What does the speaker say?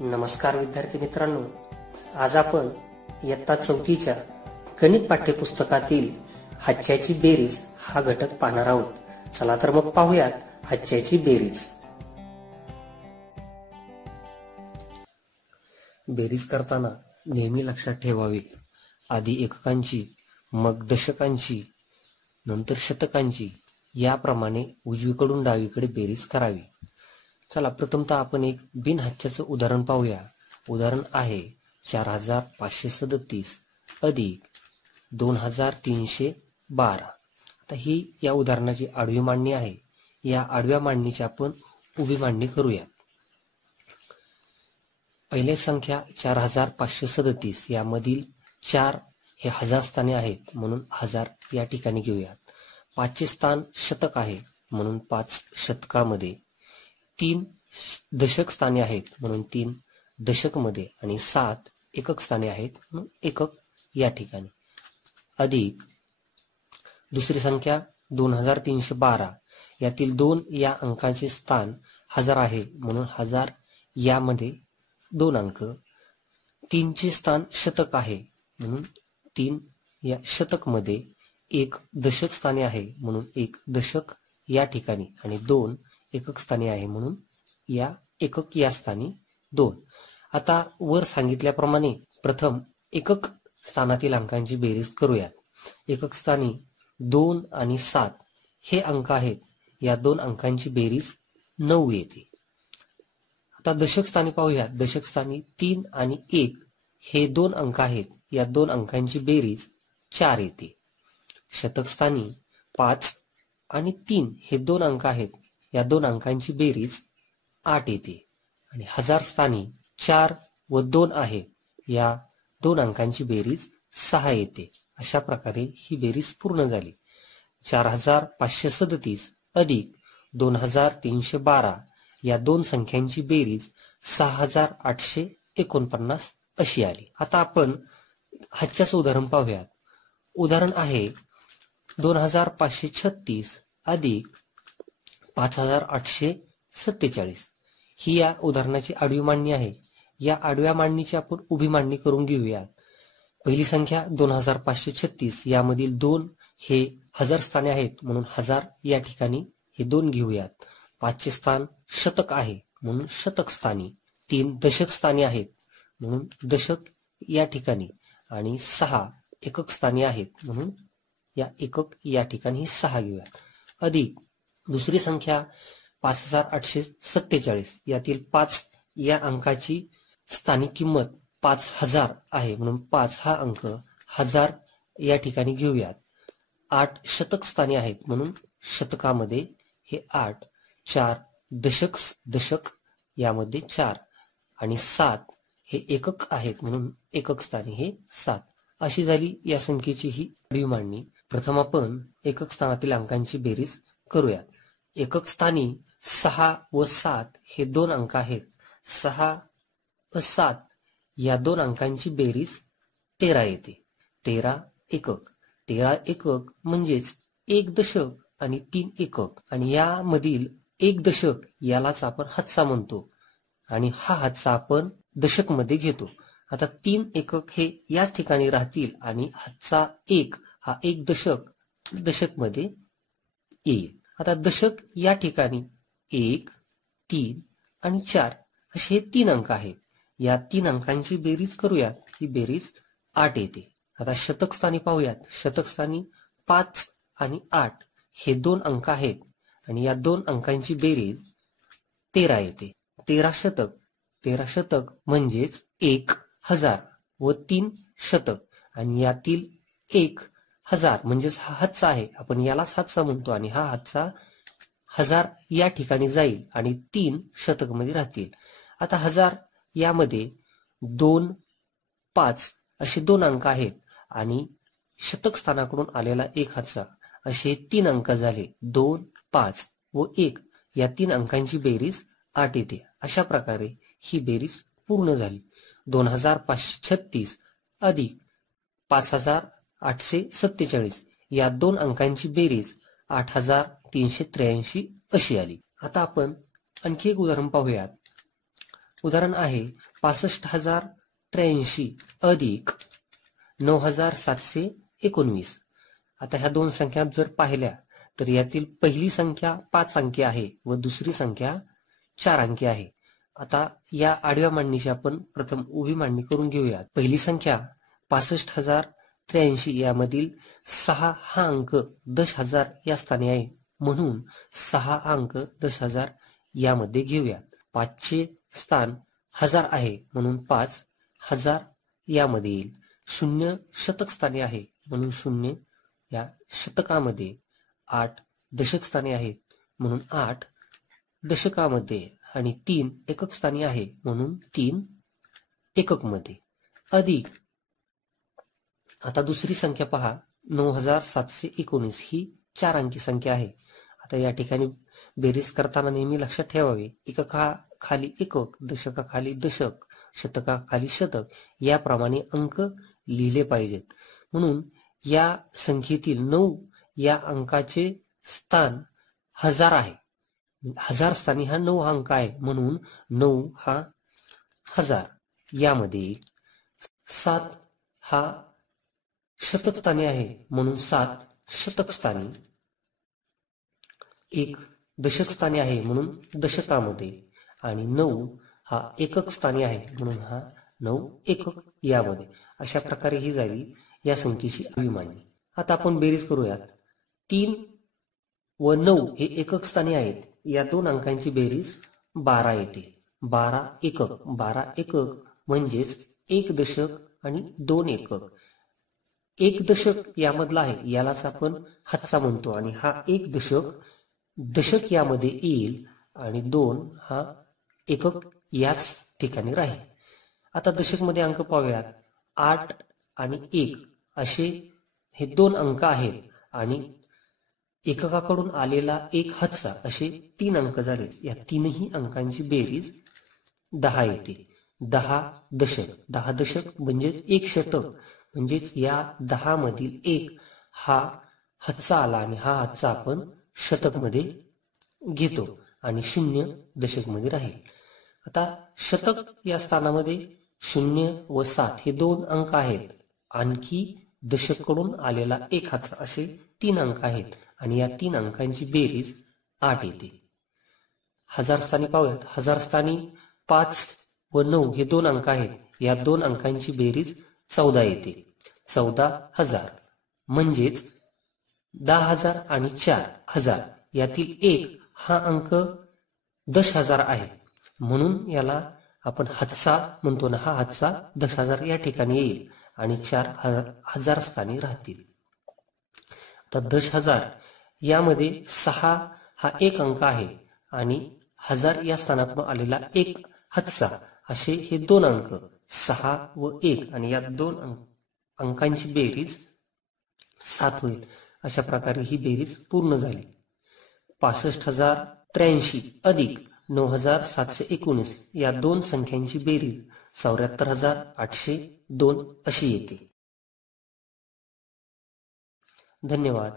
नमस्कार विद्यार्थी मित्रांनो, आज आपण इयत्ता 4च्या गणित पाठ्यपुस्तकातील हाच्याची बेरीज हा घटक पाहणार आहोत. चला तर मग पाहूयात हाच्याची बेरीज. बेरीज करताना नेहमी लक्षात ठेवावे, आधी एककांची, मग दशकांची, नंतर शतकांची, याप्रमाणे उजवीकडून डावीकडे बेरीज करावी. चला प्रथमतः आपण एक बिनहाच्याचं उदाहरण पाहूया. उदाहरण आहे 4537 अधिक 2312. आता ही या उदाहरणाची आडवी मांडणी आहे. या आडव्या मांडणीची आपण उभी मांडणी करूया. पहिली संख्या 4537, यामधील 4 हे हजार स्थानी आहेत म्हणून 1000 या ठिकाणी घेऊयात. 5चे स्थान शतक आहे म्हणून 5 शतकामध्ये, 3 दशक स्थानी आहेत म्हणून 3 दशक मध्ये, आणि 7 एकक स्थानी आहेत म्हणून एकक या ठिकाणी, अधिक दुसरी संख्या 2312, यातील 2 या अंकाचे स्थान 1000 आहे म्हणून 1000 यामध्ये 2 अंक, 3चे स्थान शतक आहे म्हणून 3 या शतक मध्ये, 1 दशक स्थानी आहे म्हणून 1 दशक या ठिकाणी, आणि 2 एकक स्थानी आहे म्हणून या एकक या स्थानी 2. आता वर सांगितल्याप्रमाणे प्रथम एकक स्थानातील अंकांची बेरीज करूयात. एकक स्थानी 2 आणि 7 हे अंक आहेत. या 2 अंकांची बेरीज 9 येते. आता दशक स्थानी पाहूया. दशक स्थानी 3 आणि 1 हे 2 अंक आहेत. या 2 अंकांची बेरीज 4 येते. शतक स्थानी 5 आणि 3 हे 2 अंक आहेत. या 2 अंकांची बेरीज 8 येते. आणि हजार स्थानी 4 व 2 आहे. या 2 अंकांची बेरीज 6 येते. अशा प्रकारे ही बेरीज पूर्ण झाली. 4537 अधिक 2312 या 2 संख्यांची बेरीज 6849 अशी आली. आता आपण हाच्याचं उदाहरण पाहूयात. उदाहरण आहे 2536 अधिक 5847. ही या उदाहरणाची आडवी मांडणी आहे. या आडव्या मांडणीची आपण उभी मांडणी करून घेऊयात. पहिली संख्या 2536, यामधील 2 हे हजार स्थानी आहेत म्हणून 1000 या ठिकाणी हे 2 घेऊयात. 5चे स्थान शतक आहे म्हणून शतक स्थानी, 3 दशक स्थानी आहेत म्हणून दशक या ठिकाणी, आणि 6 एकक स्थानी आहेत म्हणून या एकक या ठिकाणी 6 घेऊयात. अधिक दुसरी संख्या 5847, यातील 5 या अंकाची स्थानिक किंमत 5000 आहे म्हणून 5 हा अंक 1000 या ठिकाणी घेऊयात. 8 शतक स्थानी आहेत म्हणून शतकामध्ये हे 8, 4 दशक यामध्ये 4, आणि 7 हे एकक आहेत म्हणून एकक स्थानी हे 7. अशी झाली या संख्येची ही आडवी मांडणी. प्रथम आपण एकक स्थानातील अंकांची बेरीज करूयात. एकक स्थानी 6 व 7 हे 2 अंक आहेत. 6 व 7 या 2 अंकांची बेरीज 13 येते. 13 एकक. 13 एकक म्हणजेच 1 दशक आणि 3 एकक, आणि यामधील 1 दशक यालाच आपण हातचा म्हणतो, आणि हा हातचा आपण दशक मध्ये घेतो. आता 3 एकक हे याच ठिकाणी राहतील आणि हातचा 1 हा 1 दशक मध्ये येईल. आता दशक या ठिकाणी 1, 3 आणि 4 असे हे 3 अंक आहेत. या 3 अंकांची बेरीज करूयात. ही बेरीज 8 येते. आता शतक स्थानी पाहूयात. शतक स्थानी 5 आणि 8 हे 2 अंक आहेत, आणि या 2 अंकांची बेरीज 13 येते. 13 शतक. 13 शतक म्हणजेच 1000 व 3 शतक, आणि यातील 1000 म्हणजेच हा हातचा आहे, आपण यालाच हातचा म्हणतो, आणि हा हातचा 1000 या ठिकाणी जाईल आणि 3 शतक मध्ये राहतील. आता 1000 यामध्ये 2, 5 असे 2 अंक आहेत, आणि शतक स्थानाकडून आलेला 1 हातचा, असे 3 अंक झाले. 2, 5 व 1 या 3 अंकांची बेरीज 8 येते. अशा प्रकारे ही बेरीज पूर्ण झाली. 2536 अधिक 5847 या 2 अंकांची बेरीज 8383 अशी आली. आता आपण आणखी एक उदाहरण पाहूयात. उदाहरण आहे 65,083 अधिक 9,719. आता ह्या दोन संख्या जर पाहिल्या तर यातील पहिली संख्या 5 अंकी आहे व दुसरी संख्या 4 अंकी आहे. आता या आडव्या मांडणीची आपण प्रथम उभी मांडणी करून घेऊयात. पहिली संख्या 65,083 यामधील 6 हा अंक 10,000 या स्थानी आहे, म्हणून 6 अंक 10,000 यामध्ये घेऊयात. 5चे स्थान 1000 आहे म्हणून 5,000 यामध्ये येईल. 0 शतक स्थानी आहे म्हणून 0 या शतकामध्ये. 8 दशक स्थानी आहेत म्हणून 8 दशकामध्ये. आणि 3 एकक स्थानी आहे म्हणून 3 एकक मध्ये. अधिक आता दुसरी संख्या पहा, 9,719 ही 4 अंकी संख्या आहे. आता या ठिकाणी बेरीज करताना नेहमी लक्षात ठेवावे, एककाखाली एकक, दशकाखाली दशक, शतकाखाली शतक याप्रमाणे अंक लिहिले पाहिजेत. म्हणून या संख्येतील 9 या अंकाचे स्थान 1000 आहे. 1000 स्थानी हा 9 अंक आहे म्हणून 9 हा 1000 यामध्ये. 7 हा शतक स्थानी आहे म्हणून 7 शतक स्थानी. 1 दशक स्थानी आहे म्हणून दशकामध्ये. आणि 9 हा एकक स्थानी आहे म्हणून हा 9 एकक यामध्ये. अशा प्रकारे ही झाली या संख्येची आडवी मांडणी. आता आपण बेरीज करूयात. 3 व 9 हे एकक स्थानी आहेत. या दोन अंकांची बेरीज 12 येते. 12 एकक म्हणजेच 1 दशक आणि 2 एकक. 1 दशक यामधला आहे, यालाच आपण हातचा म्हणतो, आणि हा 1 दशक यामध्ये येईल आणि 2 हा एकक याच ठिकाणी राहील. आता दशक मध्ये अंक पाहूयात. 8 आणि 1 असे हे 2 अंक आहेत आणि एककाकडून आलेला 1 हातचा असे 3 अंक झाले. या तीनही अंकांची बेरीज 10 येते. 10 दशक म्हणजेच 1 शतक, म्हणजेच या 10 मधील 1 हा हातचा आला आणि हा हातचा आपण शतक मध्ये घेतो आणि 0 दशक मध्ये राहील. आता शतक या स्थानामध्ये 0 व 7 हे 2 अंक आहेत. आणखी दशक कडून आलेला 1 हातचा असे 3 अंक आहेत आणि या 3 अंकांची बेरीज 8 येते. 1000 स्थानी पाहूयात. 1000 स्थानी 5 व 9 हे 2 अंक आहेत. या 2 अंकांची बेरीज 14 येते. 14,000 म्हणजेच 10,000 आणि 4,000 यातील 1 हा अंक 10,000 आहे म्हणून याला आपण हातचा म्हणतो ना, हा हातचा 10,000 या ठिकाणी येईल आणि 4,000 स्थानी राहतील. तर 10,000 यामध्ये 6 हा 1 अंक आहे आणि 1000 या स्थानातून आलेला 1 हातचा असे हे 2 अंक 6 व 1 आणि या 2 अंकांची बेरीज 7 होईल. अशा प्रकारे ही बेरीज पूर्ण झाली. 65,083 अधिक 9,719 या 2 संख्यांची बेरीज 74,802 अशी येते. धन्यवाद.